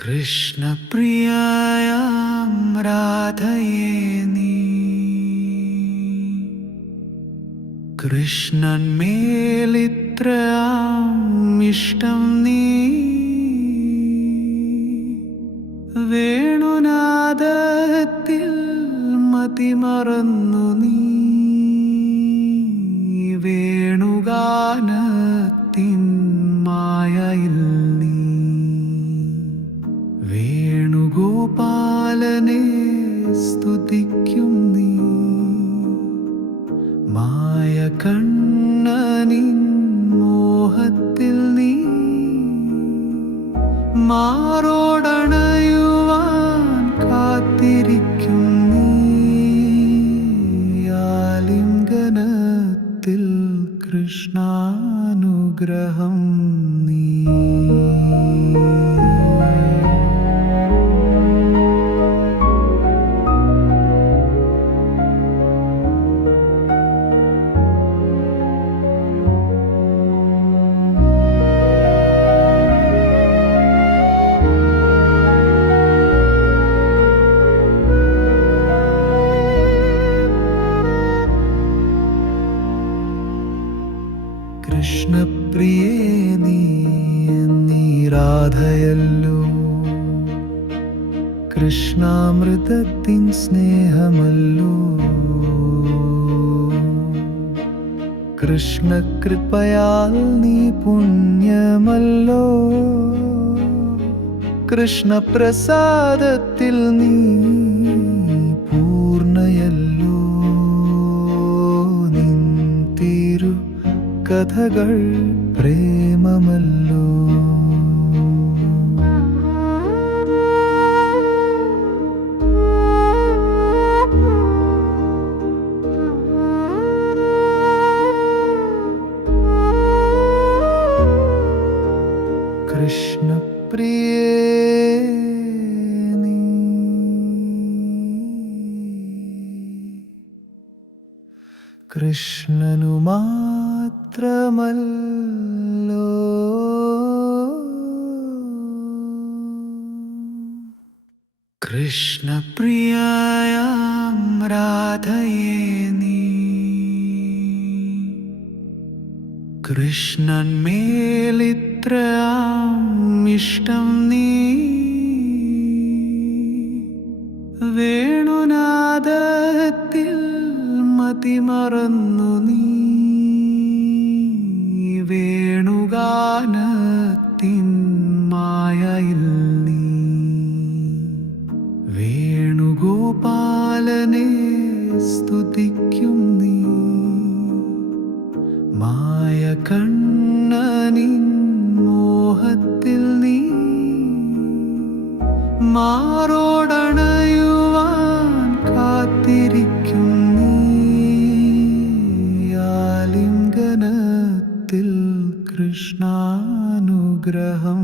കൃഷ്ണപ്രിയായാം രാധയേ നീ. കൃഷ്ണന്മേലിത്രയാം ഇഷ്ടം നീ. വേണുനാദത്തിൽ മതിമറന്നു നീ. വേണുഗാനത്തിൻ മായയിൽ കണ്ണനിൻ മോഹത്തിൽ നീ മാറോടണയുവാൻ കാത്തിരിക്കും നീ. കൃഷ്ണാനുഗ്രഹം കൃഷ്ണപ്രിയേ നീ നീ രാധയല്ലോ. കൃഷ്ണാമൃതത്തിൻ സ്നേഹമല്ലോ. കൃഷ്ണകൃപയാൽ നീ പുണ്യമല്ലോ. കൃഷ്ണപ്രസാദത്തിൽ നീ കഥകൾ പ്രേമമല്ലോ കൃഷ്ണപ്രിയേ നീ കൃഷ്ണനു മാത്രമല്ലോ. കൃഷ്ണപ്രിയായാം രാധയേ നീ. കൃഷ്ണന്മേലിത്രയാം ഇഷ്ടം നീ. വേണുനാദത്തിൽ മതിമറന്നു നീ. വേണുഗാനത്തിൻ മായയിൽ നീ. വേണുഗോപാലനെ സ്തുതിക്കും നീ. മായ കണ്ണനിൻ മോഹത്തിൽ നീ. മാറോടണയുവാൻ കൃഷ്ണാനുഗ്രഹം.